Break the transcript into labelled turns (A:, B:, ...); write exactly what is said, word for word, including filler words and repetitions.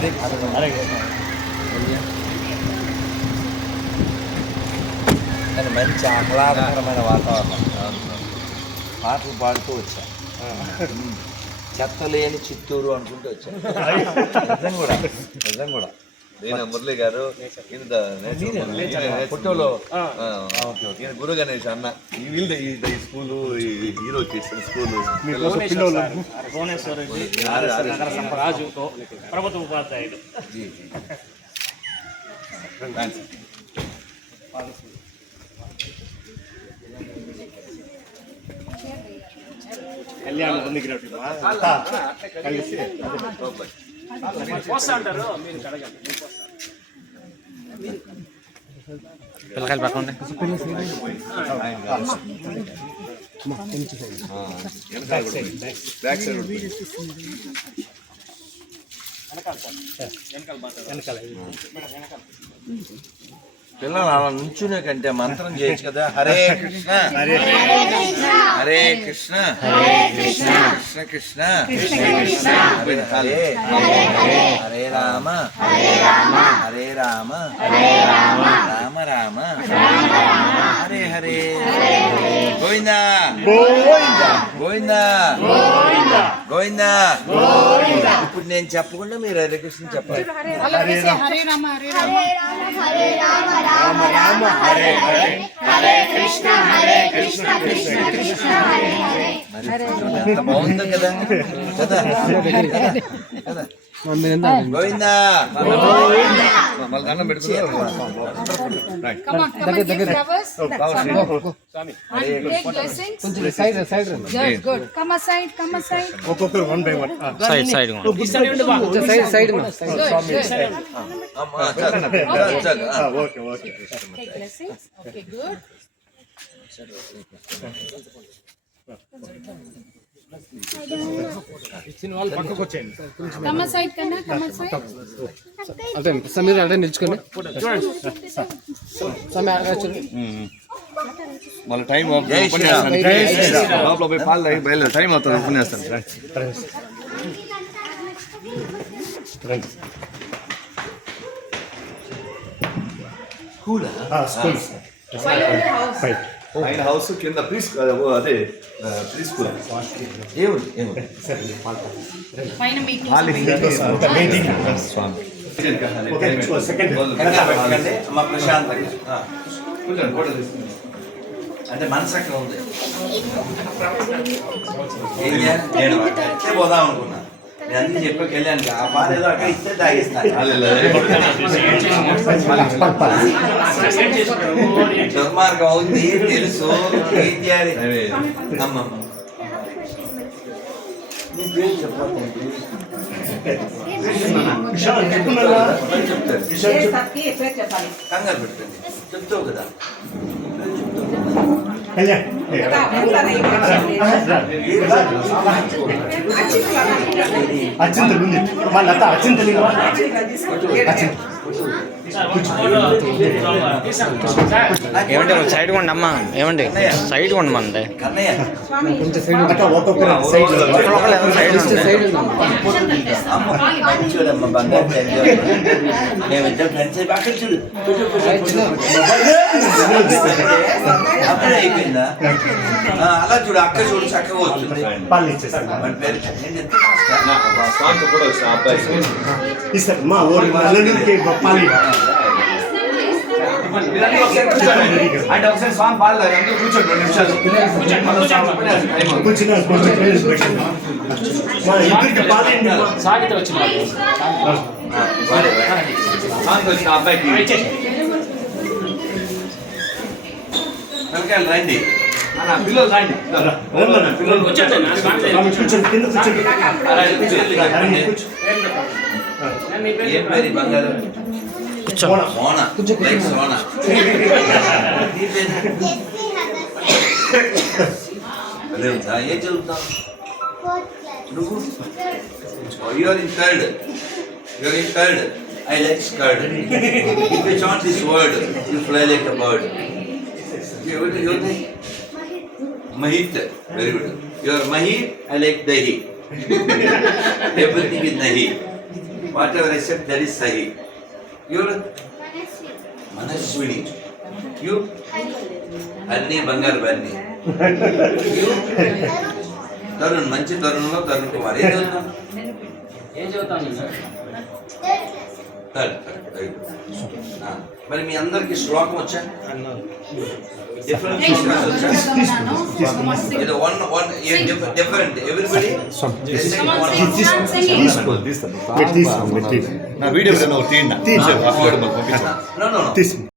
A: కానీ మంచి ఆహ్లాదకరమైన వాతావరణం. పాటలు పాడుతూ వచ్చా. చెత్త లేని చిత్తూరు అనుకుంటూ వచ్చా. నిజం కూడా నిజం కూడా
B: నేను మురళి గారు ఫోటోలో గురు గణేష్ అన్న వీళ్ళు ఈ స్కూలు హీరో చేసిన స్కూలు
C: రాజుతో ప్రభుత్వ ఉపాధ్యాయుడు కళ్యాణ్ కలిసి అంటారు.
D: పిల్లకాయలు పక్కన
A: పిల్లలు అలా నుంచునే కంటే మంత్రం చేయొచ్చు కదా. హరే కృష్ణ హరే కృష్ణ కృష్ణ కృష్ణ హరే హరే హరే రామ హరే రామ రామ రామ హరే హరే గోవిందా గోవిందా గోవిందా. ఇప్పుడు నేను చెప్పకుండా మీరు హరే కృష్ణ చెప్పాలి.
E: రామ రామ హరే హరే హరే కృష్ణ హరే కృష్ణ కృష్ణ కృష్ణ హరే హరే.
A: ఎంత బాగుందో కదా కదా కదా. గోవిందా
B: దండం పెట్టుకున్నారు.
C: ఒక్కొక్కరు one by one
D: side side
C: side
B: okay okay
C: ఇచ్చిన వాళ్ళు పక్కకు వచ్చేయండి.
D: అదే సమీర్ అదే నిల్చుకొని
B: మళ్ళీ టైం లోపల పోయి పాలు తాగి బయలుదేరి టైం అవుతుంది ఉపన్యాసం. ఆయన హౌస్ కింద ప్రీ అదే ప్రీ స్కూల్
A: దేవుడు
B: స్వామి
A: అమ్మ ప్రశాంతంగా అంటే మనసు అక్కడ ఉంది. ఏం చేయాలి? నేను అట్లే పోదాం అనుకున్నా. నేను అన్ని చెప్పకి వెళ్ళాను. ఆ పాలు ఏదో అక్కడ ఇస్తే తాగిస్తాను. దుర్మార్గం అవుతుంది తెలుసు. ఏం చేయాలి? అమ్మమ్మ నీ పేరు చెప్పాలి. కంగారు పెట్టుకోండి. చెప్తావు కదా
C: అచ్చింతలు ఉంది మళ్ళీ అచ్చింతలు
D: ఏమంటే సైడ్ కొండి అమ్మ. ఏమండి సైడ్ కొండి మంది
A: చూడమ్మా బంగారు మేమిద్దరు ఫ్రెండ్స్ అక్కడ చూడు అప్పుడే అయిపోయిందా? అలా చూడు అక్క చూడు చక్కగా వస్తుంది.
C: మా ఊరి పాలి
B: అంటే ఒకసారి స్వామి పాలు అందరూ కూర్చోండి రెండు నిమిషాలు
C: కూర్చున్నా సాగిత వచ్చిన
B: స్వామికి వచ్చిన అబ్బాయికి
A: పిల్లకాయలు రండి.
B: పిల్లలు రండి పిల్లలు
A: ఏం పేరు బంగారు? సోనా సోనా అదే ఏం చదువుతావు నువ్వు? You're in third you're in third. I like skirt. If you chant this word, you fly like a bird. You you Mahit. Very good. You are Mahi. I like Dahi. Everything is Nahi. Whatever I said that is సహీ. You Manasvini. You అన్ని బంగారు Bunny. You Tarun, మంచి తరుణ్లో తరుణ్ కుమార్. ఏం చదువుతున్నావు?
F: ఏం చదువుతాను sir?
A: Third third right. ఆ, మరి మీ అందరికి శ్లోకం వచ్చా? డిఫరెంట్ శ్లోకాలు వచ్చా? ఏదో వన్ వన్ డిఫరెంట్ ఎవ్రీబడి
C: తీసుకో తీసుకో
B: నా వీడియో తీయండి
C: తీసి.
B: పంపించాను
A: నో నో
C: తీసి